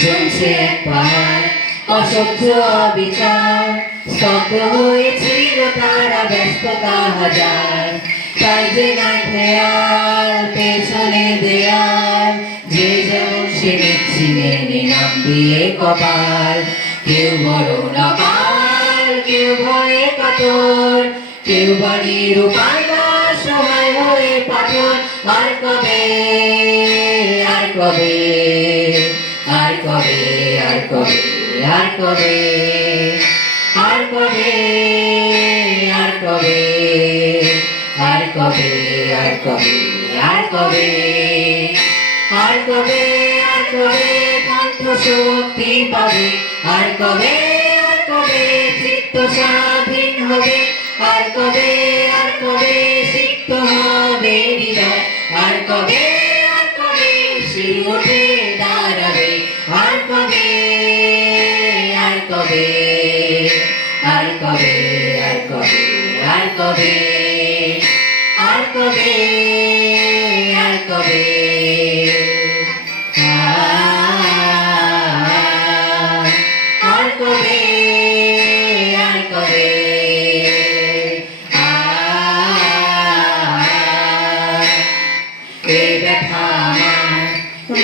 জমছে পাহাড় অসহ্য বিচার স্তব্ধ হয়েছিল তারা ব্যস্ততা হাজার। তাই যে না খেয়াল, পেছনে দেয়াল, যে যেমন সে নিচ্ছি মেনে নাম দিয়ে কপাল। কেউ বড় না কেউ ভয়ে কাতর কেউ বাড়ির উপায় না সময় হয়ে পাথর আর কবে আর কবে আর কবে আর কবে আর কবে আর কবে আর কবে আর কবে আর কবে আর কবে আর কবে আর কবে কণ্ঠ শক্তি পাবে আর কবে আর কবে চিত্ত স্বাধীন হবে আর কবে আর কবে সিক্ত হবে হৃদয় আর কবে আর কবে শির উঠে দাঁড়াবে আর কবে আর কবে আর কবে আর কবে আর কবে আর কবে আর কবে আর কবে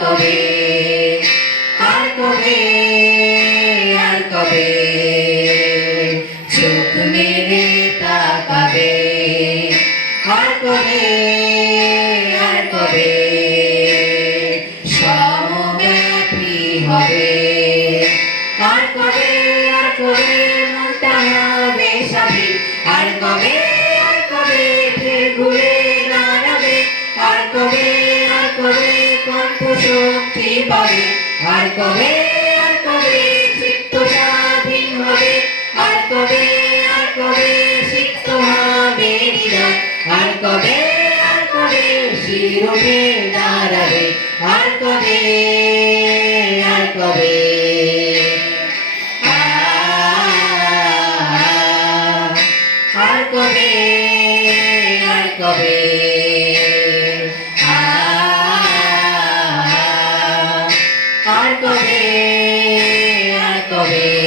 কবে আর কবে আর কবে চোখ মেরে তাকাবে আর কবে আর কবে সমব্যাপী হবে আর কবে আর কবে মনটা হবে স্বাধীন আর কবে আর কবে ঘুরে দাঁড়াবে আর কবে আর কবে কণ্ঠ শক্তি পাবে। আর কবে আর কবে চিত্ত স্বাধীন হবে? আর কবে আর কবে সিক্ত হবে হৃদয় আর কবে আর কবে শির উঠে দাঁড়াবে আর কবে আর কবে? আর কবে আর কবে? Alcover, Alcover.